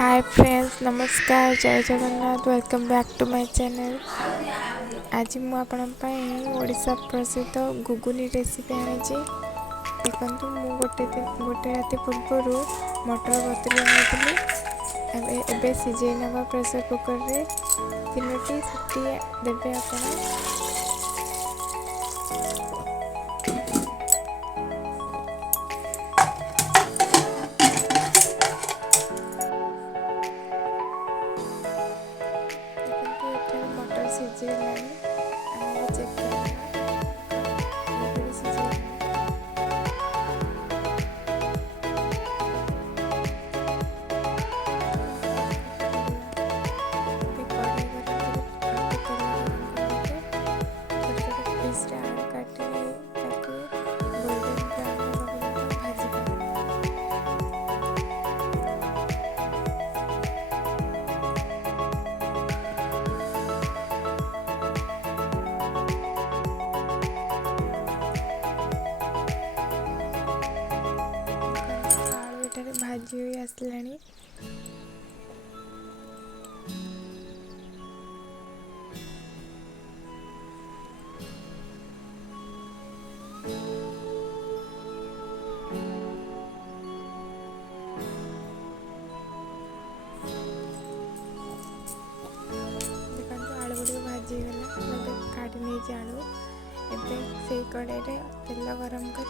हाय friends, नमस्कार, जय Jagannath. Welcome back to my channel. आज मुझे ओडिशा प्रसिद्ध घुगुनी रेसिपी आनी। देखो मु गोटे राति पूर्व मटर बतुरी आनी सिझे नवा प्रेसर कुकर रे 3टी सीटी देवे। मटर सिझे चेक भाजी हुई आसलानी। आलू गुड़ी भाजी गला काटी नहीं आलू से कड़े तेल गरम कर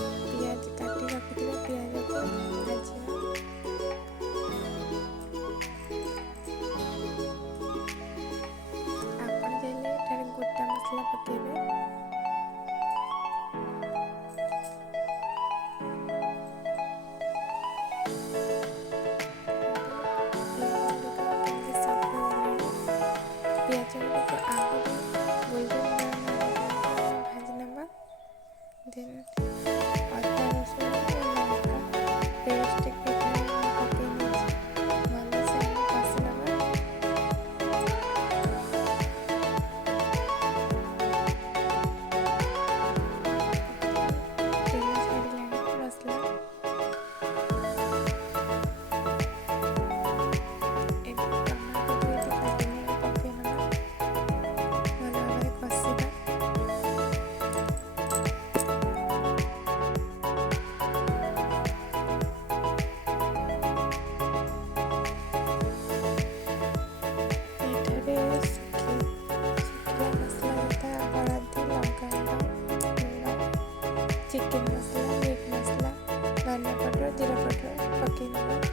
पियाज काटी रखी पियाज को भाजिया। आपण चाहिए गोटा मसला पकेबे। पियाज को आगे गोल्डन ब्राउन भाजी नवा। देन अदा रसुण लंका पेस्ट पकई भल से कषि नवा। तेल छाड़ा मसला चिकन मसला, मीट मसला, धनिया पाउडर, जीरा पाउडर पकई।